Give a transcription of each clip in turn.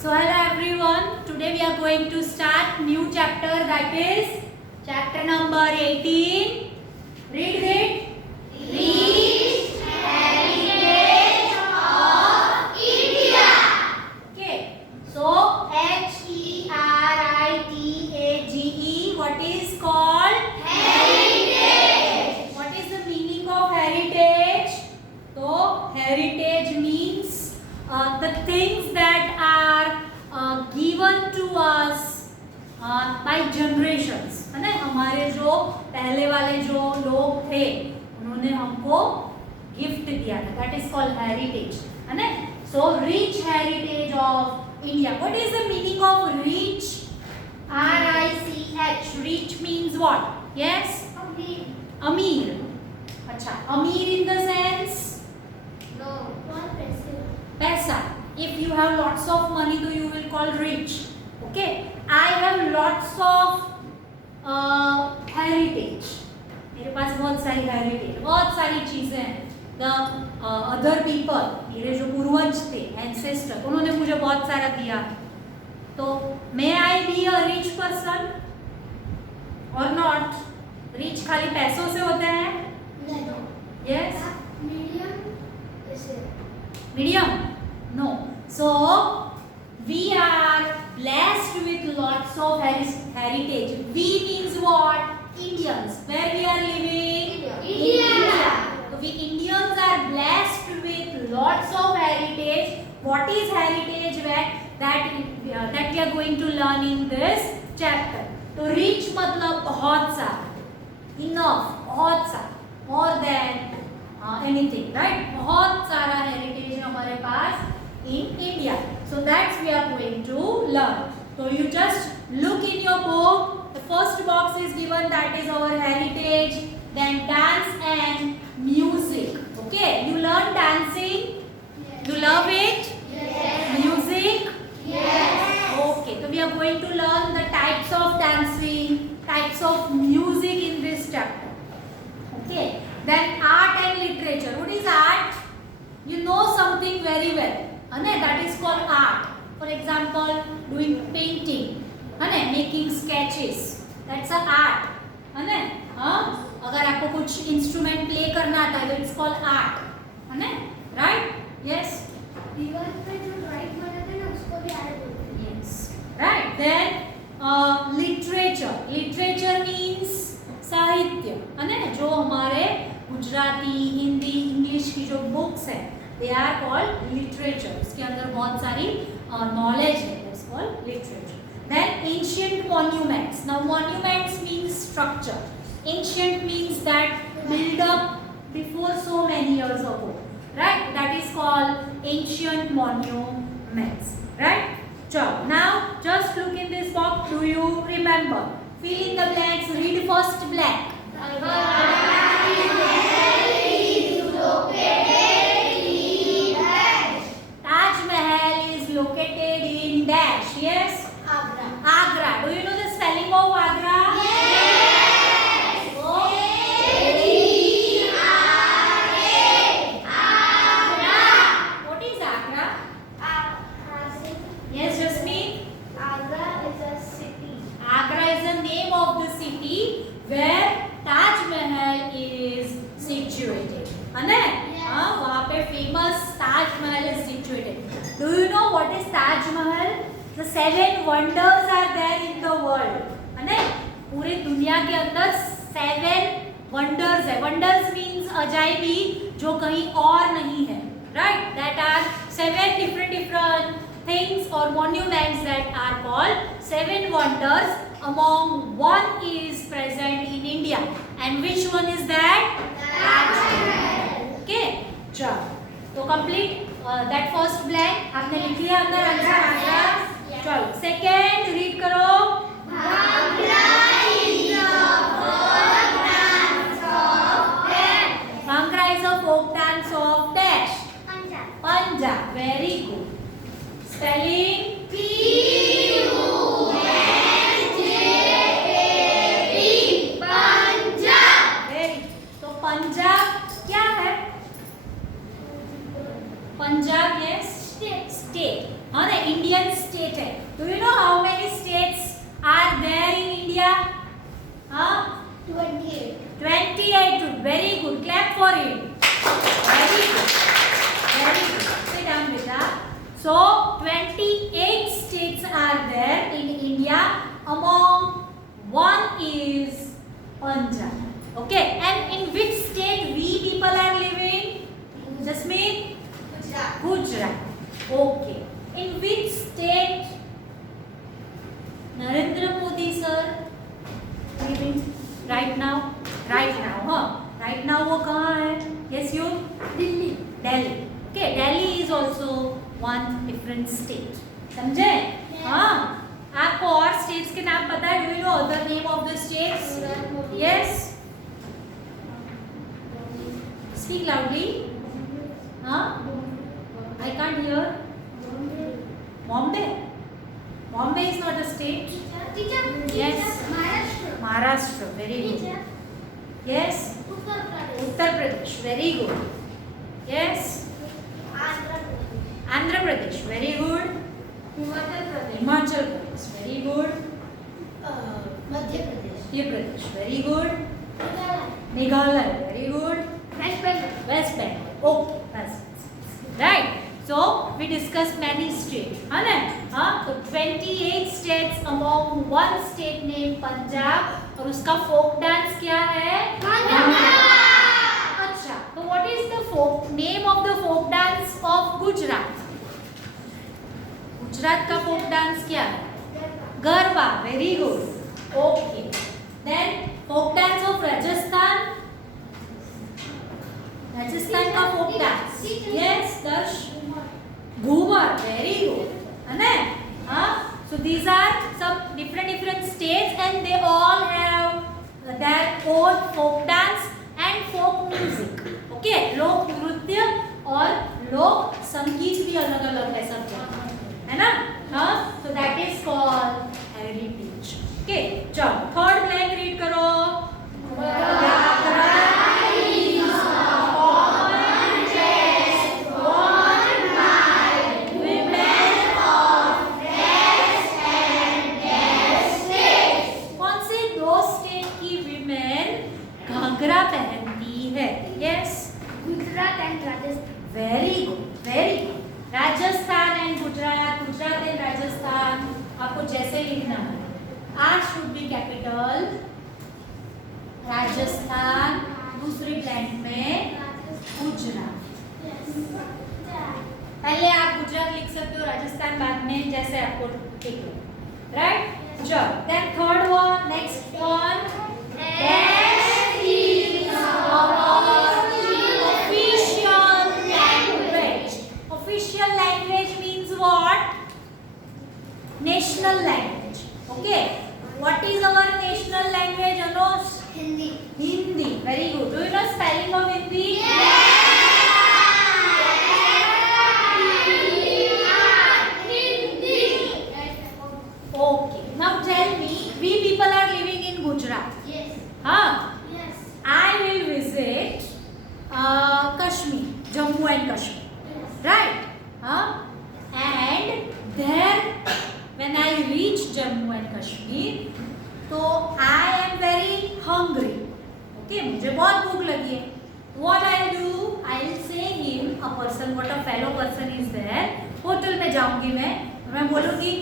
So hello everyone. Today we are going to start new chapter, that is chapter number 18. Read it. Rich heritage of India. Okay. So HERITAGE. What is called? Heritage. What is the meaning of heritage? So heritage means the things that are given to us by generations, है ना. हमारे जो पहले वाले जो लोग थे उन्होंने हमको गिफ्ट दिया था, that is called heritage, है ना. So rich heritage of India. What is the meaning of rich? RICH. Rich means what? Yes? Amir. अच्छा, Amir in the sense? No. पैसा. If you have lots of money, तो you will call rich. Okay. I have lots of heritage. मेरे पास बहुत सारी heritage, बहुत सारी चीजें हैं. The other people, मेरे जो पूर्वज थे, ancestor, उन्होंने मुझे बहुत सारा दिया. तो may I be a rich person or not? Rich खाली पैसों से होते हैं? No. Yes. Medium is it? Medium? No. So we are blessed with lots of heritage. We means what? Indians. Where we are living? India. So we Indians are blessed with lots of heritage. What is heritage? That we are going to learn in this chapter. तो rich मतलब बहुत सारा, enough, बहुत सारा, more than anything, right? बहुत सारा heritage हमारे पास in India. So that's we are going to learn. So you just look in your book. The first box is given, that is our heritage. Then dance and music. Okay, you learn dancing. Yes. You love it. Yes. Music. Yes. Okay, so we are going to learn the types of dancing, types of music in this chapter. Okay. Then art and literature. What is art? You know something very well, that is called art. For example, doing painting, making sketches, that's a art. अगर आपको कुछ instrument play करना आता है तो it's called art, है ना. Right? Yes. दीवार पे जो ड्राइंग बनाते हैं ना उसको भी आर्ट बोलते हैं. Yes. Right. Then literature. Literature means साहित्य, है ना. जो हमारे गुजराती, हिंदी, इंग्लिश की जो बुक्स है, दे आर कॉल्ड लिटरेचर. उसके अंदर बहुत सारी नॉलेज है, that's called literature. Then ancient monuments. Now monuments means structure. Ancient means that build up before so many years ago, right. That is called ancient monuments, right. चलो, now just look in this box. Do you remember? Fill in the blanks. Read first blank. Taj Mahal is located in dash. Yes? Agra. Agra. Do you know the spelling of Agra? Yes. So, Agra. what is Agra? Yes, Jasmine? Agra is a city. Agra is the name of the city where Taj Mahal is situated. है ना? हाँ, वहाँ पे famous Taj Mahal is situated. Do you know what is Taj Mahal? The 7 wonders are there in the world. है ना? पूरे दुनिया के अंदर 7 wonders है. Wonders means अजायबी जो कहीं और नहीं है. Right? That are 7 different things or monuments that are called 7 wonders. Among one is present in India. And which one is that? Taj Mahal. Okay? चलो, तो कंप्लीट दैट फर्स्ट ब्लैंक आपने लिख लिया अंदर आंसर आंसर. चलो, second read करो. Bhangra is a folk dance of dash. Bhangra is a folk dance of dash. Punjab. Punjab. Very good. Spelling. PUNJAB. Punjab. Very. तो पंजाब क्या है? Punjab, yes, state. हाँ ना, इंडियन स्टेट है. Do you know how many states are there in India? हाँ, 28. 28. Very good. Clap for it. Very good. Very good. Sit down, beta. So 28 states are there in India. Among one is Punjab. Okay. And in which state we people are living? Jasmine? Gujarat. Gujarat. Okay. In which state Narendra Modi sir living right now? Right now, huh? Right now वो कहाँ है? Yes, you? Delhi. Delhi. Okay, Delhi is also one different state. समझे? हाँ. आपको और states के नाम पता है? Do you know other name of the states? Yes. Speak loudly. Huh? I can't hear. Bombay. Bombay is not a state. Teacher. Yes. Maharashtra. Maharashtra. Very good. Teacher. Yes. Uttar Pradesh. Uttar Pradesh. Very good. Yes. Andhra Pradesh. Andhra Pradesh. Very good. Himachal Pradesh. Himachal Pradesh. Very good. Madhya Pradesh. Madhya Pradesh. Very good. Meghalaya. Meghalaya. Very good. West Bengal. West Bengal. Okay. That's right. So we discussed many states. है ना? हाँ. So 28 states among one state named Punjab. और उसका folk dance क्या है? अच्छा. So what is the folk name of the folk dance of Gujarat? Gujarat का folk dance क्या है? Garba. Very good. Okay. Then folk dance of Rajasthan. Rajasthan का folk dance. Yes, Darsh. Ghumar. Very good. है ना? हाँ. So these are some different states and they all have their own folk dance and folk music. Okay. लोक नृत्य और लोक संगीत भी अलग अलग है सब जगह. है ना? हाँ. So that is called heritage. Okay. चलो थर्ड ब्लैंक रीड करो. घाघरा पहनती है. Yes. Gujarat and Rajasthan. Very good. Very good. Rajasthan and Gujarat. Gujarat and Rajasthan. आपको जैसे लिखना है. R should be capital. Rajasthan दूसरी ब्लैंक में गुजरात. पहले आप गुजरात लिख सकते हो, राजस्थान बाद में, जैसे आपको ठीक हो. राइट. चलो then third one. Next one. Official language means what? National language. Okay. What is our national language, Anush? Hindi. Hindi. Very good. Do you know spelling of Hindi? Okay. Now tell me, we people are living in Gujarat. Yes. Huh? Yes. I will visit Kashmir, Jammu and Kashmir. Yes. Right? Huh? And then when I reach Jammu and Kashmir, so I am very hungry. Okay, मुझे बहुत भूख लगी है. What I'll do? I'll say him, a person, what a fellow person is there. Hotel में जाऊंगी मैं बोलूँगी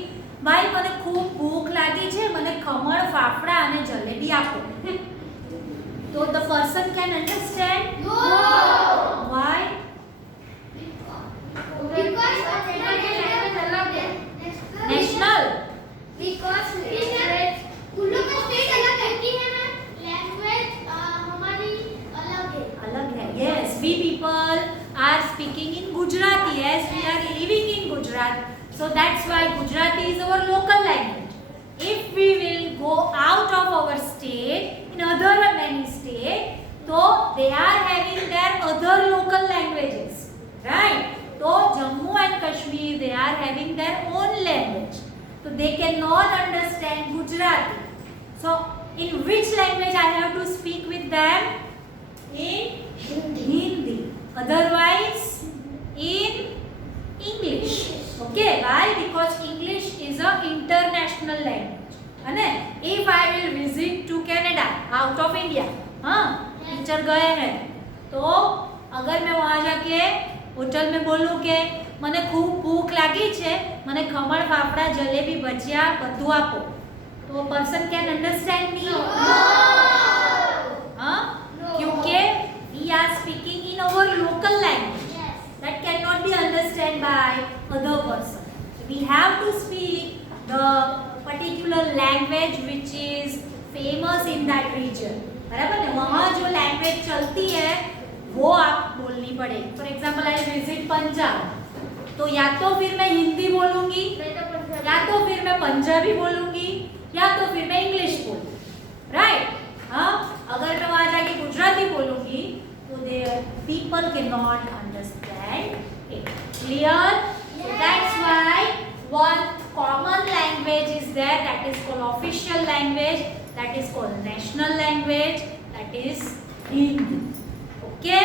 भाई મને ખૂબ ભૂખ લાગી છે, મને ખમણ ફાફડા અને જલેબી આપો. So the person can understand. No. Why? Because National. Because उन लोग का स्टेट अलग है कि है ना, लैंग्वेज हमारी अलग है. अलग है. Yes, we people are speaking in Gujarati as we are living in Gujarat. So that's why Gujarati is our local language. If we will go out of our state, in other many states, so they are having their other local languages, right? So Jammu and Kashmir, they are having their own language. So they cannot understand Gujarati. So in which language I have to speak with them? In Hindi. Otherwise in English. Okay. Okay, why? Because English is a international language. અને if I will visit to Canada out of India, हाँ teacher गए हैं, तो अगर मैं वहाँ जाके hotel में बोलूँ કે મને ખૂબ ભૂખ લાગી છે, મને ખમણ ફાફડા જલેબી ભજીયા બધું આપો, तो person can understand me? हाँ क्योंकि we are speaking in our local language that cannot be understood by other person. We have to speak the particular language which is famous in that region. बराबर है, वहाँ जो language चलती है वो आप बोलनी पड़ेगी. For example I visit Punjab, तो या तो फिर मैं हिंदी बोलूंगी, या तो फिर मैं पंजाबी बोलूंगी, या तो फिर मैं इंग्लिश बोलूंगी. राइट? हाँ, अगर मैं वहाँ जाके गुजराती बोलूंगी तो they people can not understand it. Clear? That's why one common language is there, that is called official language, that is called national language, that is Hindi. Okay?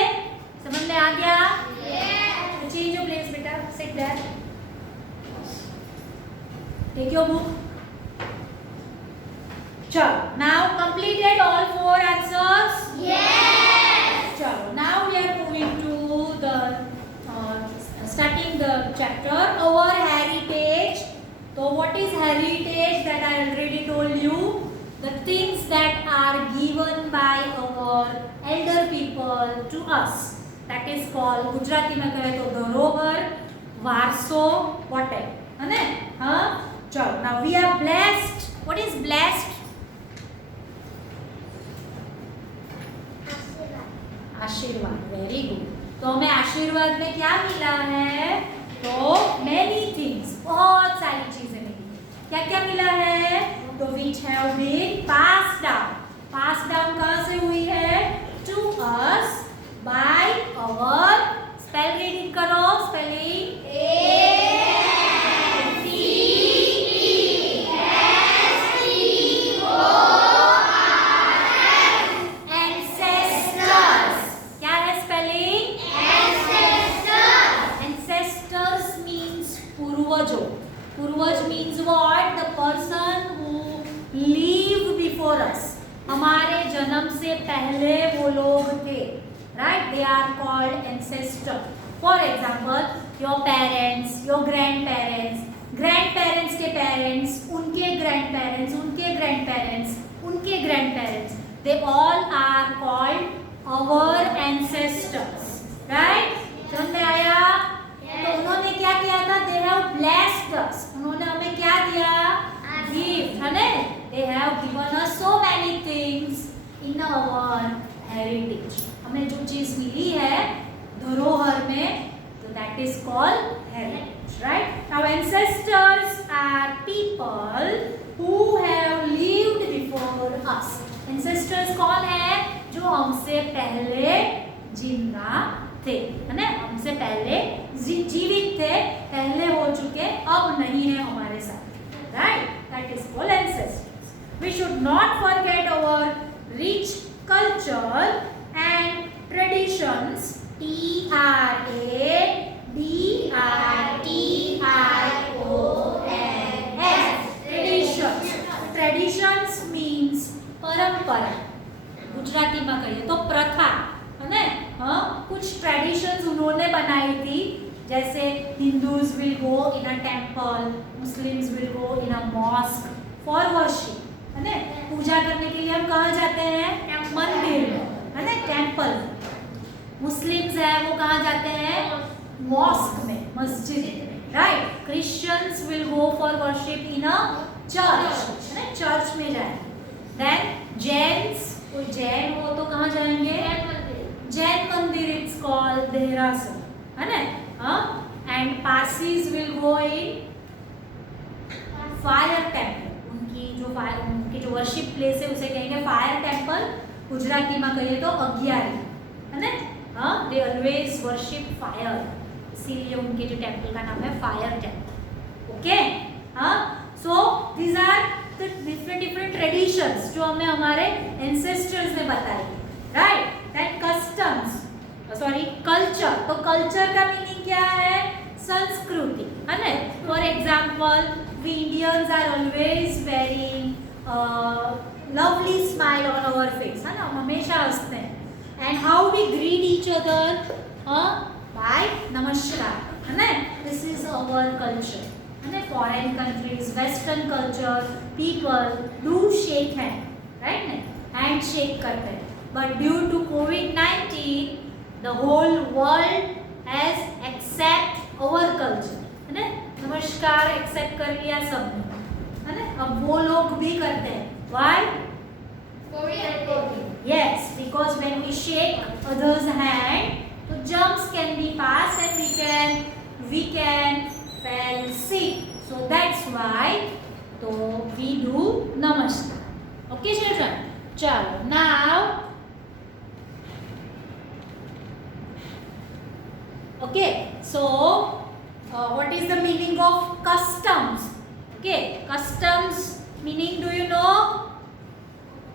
समझ में आ गया? Yes. Change your place, बेटा. Sit there. Take your book. चलो. Now completed all 4 answers? Yes. चलो. Now we are moving to the starting the chapter our heritage. So what is heritage? That I already told you, the things that are given by our elder people to us, that is called Gujarati में कहे तो धरोहर, वारसो, whatever. है ना? हाँ चलो. Now we are blessed. What is blessed? आशीर्वाद. Very good. तो हमें आशीर्वाद में क्या मिला है? तो many things, बहुत सारी चीजें मिली. क्या क्या मिला है? तो which have been passed down. Passed down कहाँ से हुई है? To us by our, spell reading करो, spelling पूर्वज means what? The person who lived before us. हमारे जन्म से पहले वो लोग थे. Right? They are called ancestor. For example, your parents, your grandparents, grandparents के parents, उनके grandparents, उनके grandparents, उनके grandparents. They all are called our ancestors. Right? समझ में आया? तो उन्होंने क्या किया था? They have blessed us. उन्होंने हमें क्या दिया? Gift, है ना? They have given us so many things in our heritage. हमें जो चीज मिली है धरोहर में, तो that is called heritage, right? Now ancestors are people who have lived before us. Ancestors कौन है? जो हमसे पहले जिंदा थे, है ना? हमसे पहले जीवित थे, पहले हो चुके, अब नहीं है हमारे साथ. Right? That is called ancestors. We should not forget our rich culture and traditions. Traditions. Traditions. Traditions means परंपरा. गुजराती में कहिए तो प्रथा, है ना? हाँ, कुछ ट्रेडिशंस उन्होंने बनाई थी, जैसे Hindus will go in a temple, Muslims will go in a mosque for worship, है ना? पूजा करने के लिए हम कहाँ जाते हैं? मंदिर में, है ना? टेम्पल. मुस्लिम्स है वो कहाँ जाते हैं? मॉस्क में, मस्जिद में. Right? Christians will go for worship in a church, है ना? चर्च में जाएंगे. देन जैन्स, कोई जैन हो तो कहाँ जाएंगे? जैन मंदिर. इट्स कॉल्ड देहरासर, है ना? हाँ. And Parsis will go in fire temple. उनकी जो वर्शिप प्लेस है उसे कहेंगे फायर टेम्पल. गुजराती में कहिए तो अग्यारी, है ना? हाँ. दे ऑलवेज वर्शिप फायर, इसीलिए उनके जो टेम्पल का नाम है फायर टेम्पल. ओके? हाँ. So these are the different traditions जो हमें हमारे एंसेस्टर्स ने बताई. Right? That customs, sorry culture. तो कल्चर का मीनिंग क्या है? संस्कृति, है ना? तो For example, we Indians are always wearing lovely smile on our face, है ना, हम हमेशा हंसते हैं. And how we greet each other? By नमस्कार, है ना. This is our culture. है ना. Foreign countries, Western culture, people do shake hand, right? ना, handshake करते हैं. But due to COVID-19, the whole world has accept our culture. है ना. नमस्कार एक्सेप्ट कर लिया सबने, है ना. अब वो लोग भी करते हैं. Why? Yes, because when we shake others' hand, so germs can be passed and we can fall sick. So that's why so we do namaskar. Okay, children. Chalo. Now, okay. So what is the meaning of customs? Okay, customs meaning, do you know?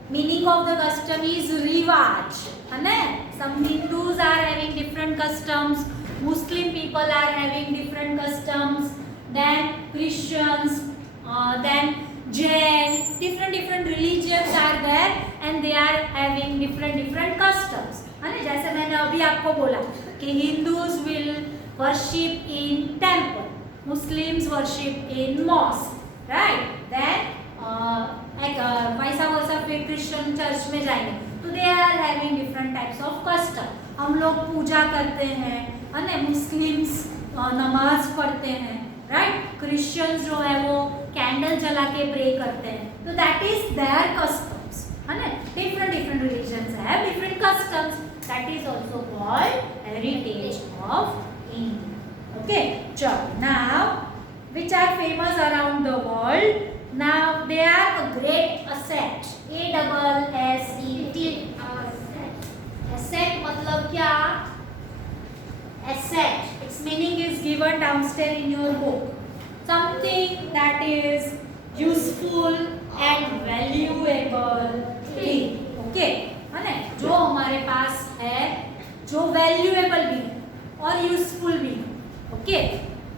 Meaning of the custom is rivaj, है ना. Some Hindus are having different customs, Muslim people are having different customs, then Christians, then Jain, different religions are there and they are having different customs, है ना. जैसे मैंने अभी आपको बोला कि Hindus will worship in temple, Muslims worship in mosque, right? Then वैसा वैसा फिर क्रिश्चियन चर्च में जाएंगे तो they are having different types of custom. हम लोग पूजा करते हैं, है ना. मुस्लिम्स नमाज पढ़ते हैं, राइट. क्रिश्चियंस जो है वो कैंडल जला के प्रे करते हैं. तो दैट इज देयर कस्टम्स, है ना. Different religions have different customs. That is also called heritage of India. Okay, चलो. Now which are famous around the world. Now they are a great asset. ASSET. Asset मतलब क्या? Asset. Its meaning is given downstairs in your book. Something that is useful and valuable thing. Okay? है ना? जो हमारे पास है, जो valuable भी है और useful भी है. Okay?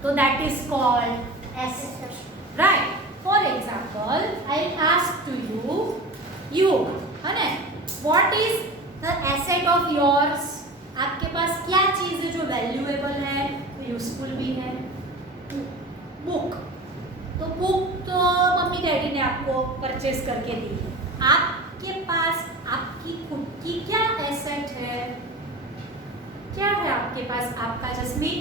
So that is called asset. Right? For example, I'll ask to you, है ना, what is the asset of yours? आपके पास क्या चीज़ है जो वैल्यूएबल है, यूजफुल भी है? बुक. तो बुक तो मम्मी डैडी ने आपको परचेज करके दी है. आपके पास आपकी खुद की क्या एसेट है? क्या है आपके पास आपका jasmine?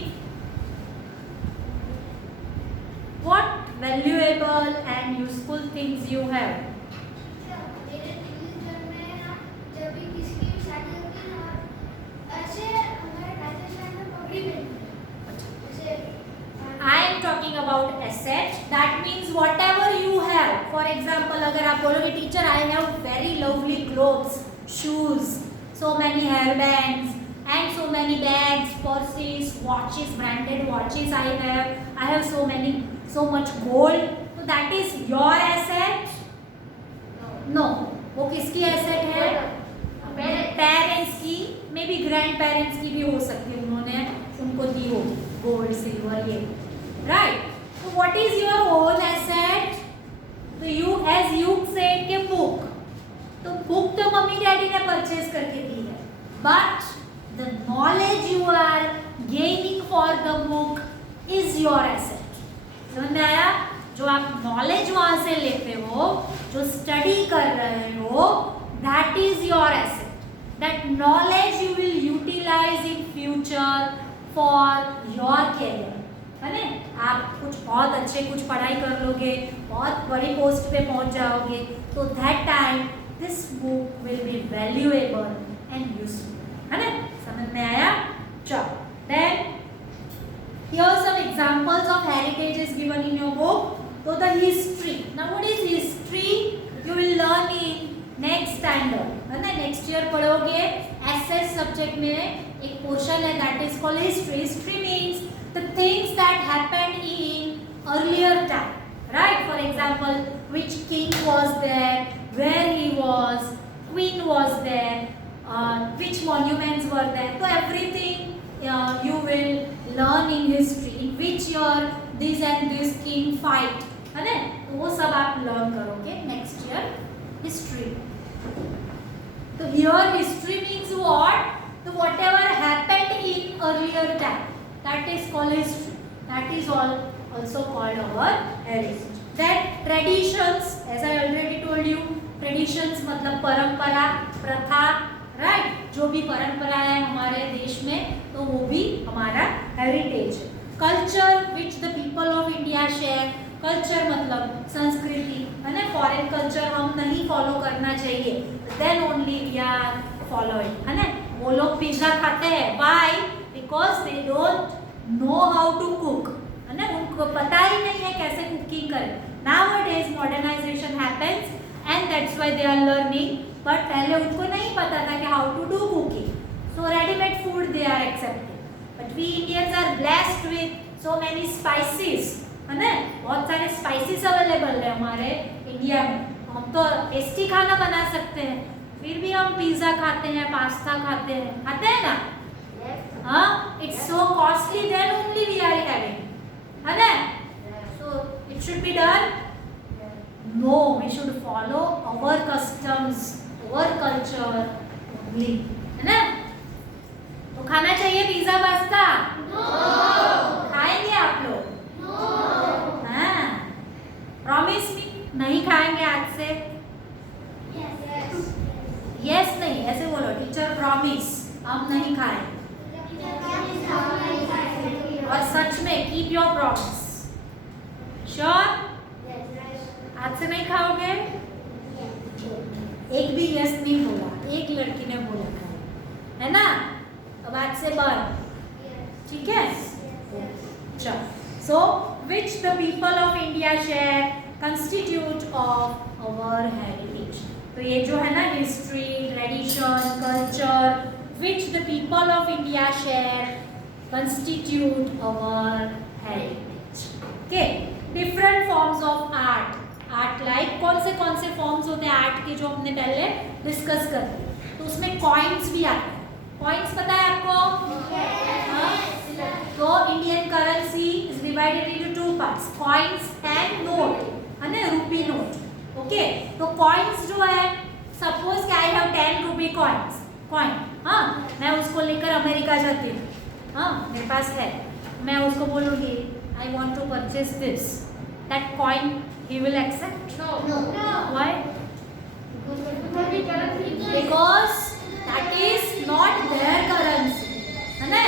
What valuable and useful things you have? मेरे टेलीविजन में ना जब भी किसी की भी शादी होती है ना, ऐसे हमारे राजस्थान में पगड़ी पहनते हैं. I am talking about asset. That means whatever you have. For example, अगर आप बोलोगे teacher I have very lovely clothes, shoes, so many hair bands and so many bags, purses, watches, branded watches I have so much gold. So that is your asset? No. वो किसकी asset है? Parents की, may be grand parents की भी हो सकती है, उन्होंने उनको दी हो गोल्ड सिल्वर ये, राइट. तो what is your own asset? तो यू एज यू सेड के बुक, तो बुक तो मम्मी डैडी ने परचेज करके दी है, but the knowledge you are gaining for the book is your asset. समझ में आया? जो आप नॉलेज वहां से लेते हो, जो स्टडी कर रहे हो, that is your asset. That knowledge you will utilize in future for your career, है ना. आप कुछ बहुत अच्छे कुछ पढ़ाई कर लोगे, बहुत बड़ी पोस्ट पे पहुंच जाओगे, तो that time this book will be valuable and useful, है ना. समझ में आया? चलो, then here are some examples of heritages given in your book. So the history. Now what is history? You will learn in next standard, है ना. Next year पढ़ोगे. SS subject में एक पोर्शन है that is called history. History means the things that happened in earlier time, right? For example, which king was there, where he was, queen was there, which monuments were there. So everything you will learn in history, in which nature, this and this king fight, है ना, तो वो सब आप learn करोगे next year history. तो here history means what, तो what ever happened in earlier time, that is called history, that is also called our heritage. Then traditions, as I already told you, traditions मतलब परंपरा, प्रथा, right? जो भी परंपरा है हमारे देश में तो वो भी हमारा heritage है। Culture which the people of India share, culture मतलब संस्कृति, है ना, foreign culture हम नहीं follow करना चाहिए, then only we are following, है ना। वो लोग पिज्जा खाते हैं, why? Because they don't know how to cook, है ना, उनको पता ही नहीं है कैसे कुकिंग करें। Nowadays modernization happens and that's why they are learning, but पहले उनको नहीं पता था कि how to do cooking, so ready-made food they are accepting, but we Indians are blessed with so many spices, है ना, बहुत सारे spices अवेलेबल है हमारे इंडिया में, हम तो टेस्टी खाना बना सकते हैं, फिर भी हम पिज्जा खाते हैं, पास्ता खाते हैं ना, हाँ, it's so costly, then only we are having, है ना, so it should be done, no, we should follow our customs, our culture only, है ना। तो खाना चाहिए पिज्जा पास्ता? No. खाएंगे आप लोग? No. हाँ, प्रॉमिस नहीं खाएंगे आज से? यस नहीं, ऐसे बोलो, टीचर प्रॉमिस हम नहीं खाएंगे, और सच में कीप योर प्रॉमिस, श्योर? आज से नहीं खाओगे? एक भी यस नहीं बोला, एक लड़की ने बोला था, है ना, अब आज से बंद, ठीक है। चलो, so which the people of India share constitute of our heritage, तो ये जो है ना history, tradition, culture which the people of India share constitute our heritage. Okay, different forms of art, art like कौन से forms होते हैं art के जो हमने पहले डिस्कस कर लिए, तो उसमें कॉइन्स भी आते हैं, कॉइन्स पता है आपको? Yes. तो Indian currency is divided into two parts, coins and note, है ना, रूपी नोट, ओके। तो कॉइन्स जो है, सपोज कि आई हैव 10 रुपी कॉइन, हाँ, मैं उसको लेकर अमेरिका जाती हूँ, हाँ, मेरे पास है, मैं उसको बोलूँगी I want to purchase this, that coin he will accept? No. Why? Because that is not their currency, है ना,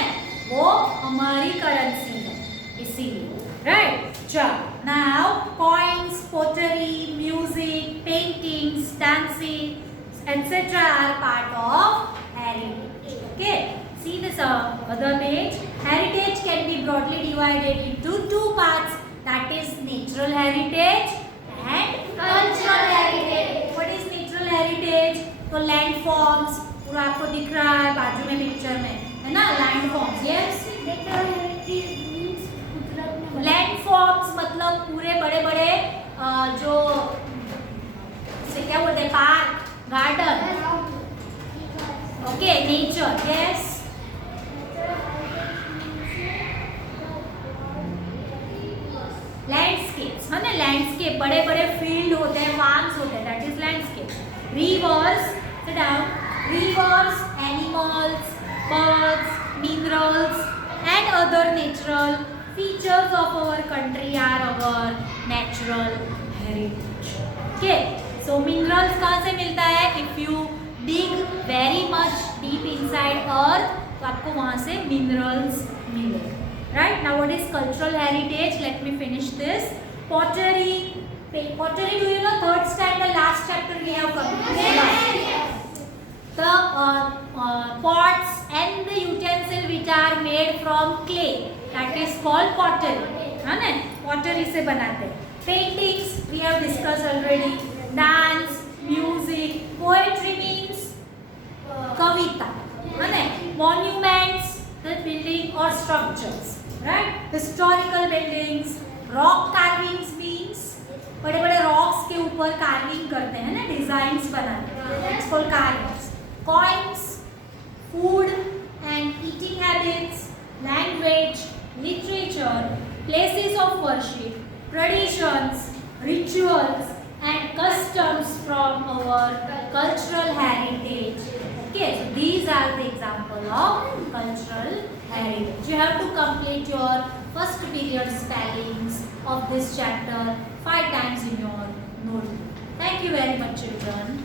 वो हमारी करेंसी है, इसीलिए, राइट। चलो, now coins, pottery, music, paintings, dancing etc. are part of heritage. Okay, see this other page. Heritage can be broadly divided into two parts, that is natural heritage and cultural heritage. What is natural heritage? तो landforms, पूरा आपको दिख रहा है बाजू में picture में, है ना, landforms, yes. Landforms मतलब पूरे बड़े बड़े जो से क्या बोलते हैं, park, garden, okay, nature, yes. Landscapes, है ना, लैंडस्केप, बड़े बड़े फील्ड होते हैं, फार्म्स होते हैं, that is landscape. Rivers, sit down, rivers, animals, birds, minerals and other natural features of our country are our natural heritage, okay. So minerals कहाँ से मिलता है? If you dig very much deep inside earth, तो आपको वहाँ से minerals मिलेंगे, right. Now what is cultural heritage? Let me finish this. Pottery, pottery, do you know third standard last chapter we have covered? The pots and the utensil which are made from clay, that is called pottery, है ना, pottery से बनाते हैं। Paintings we have discussed already. Dance, music, poetry means कविता, है ना। Monuments, the building or structures, right? Historical buildings, rock carvings means बड़े बड़े rocks के ऊपर कार्विंग करते हैं ना, डिजाइन्स बनाते हैं, it's called carvings. Coins, food and eating habits, language, literature, places of worship, traditions, rituals and customs from our cultural heritage. Okay, so these are the example of cultural heritage. You have to complete your first period spellings of this chapter 5 times in your notebook. Thank you very much, children.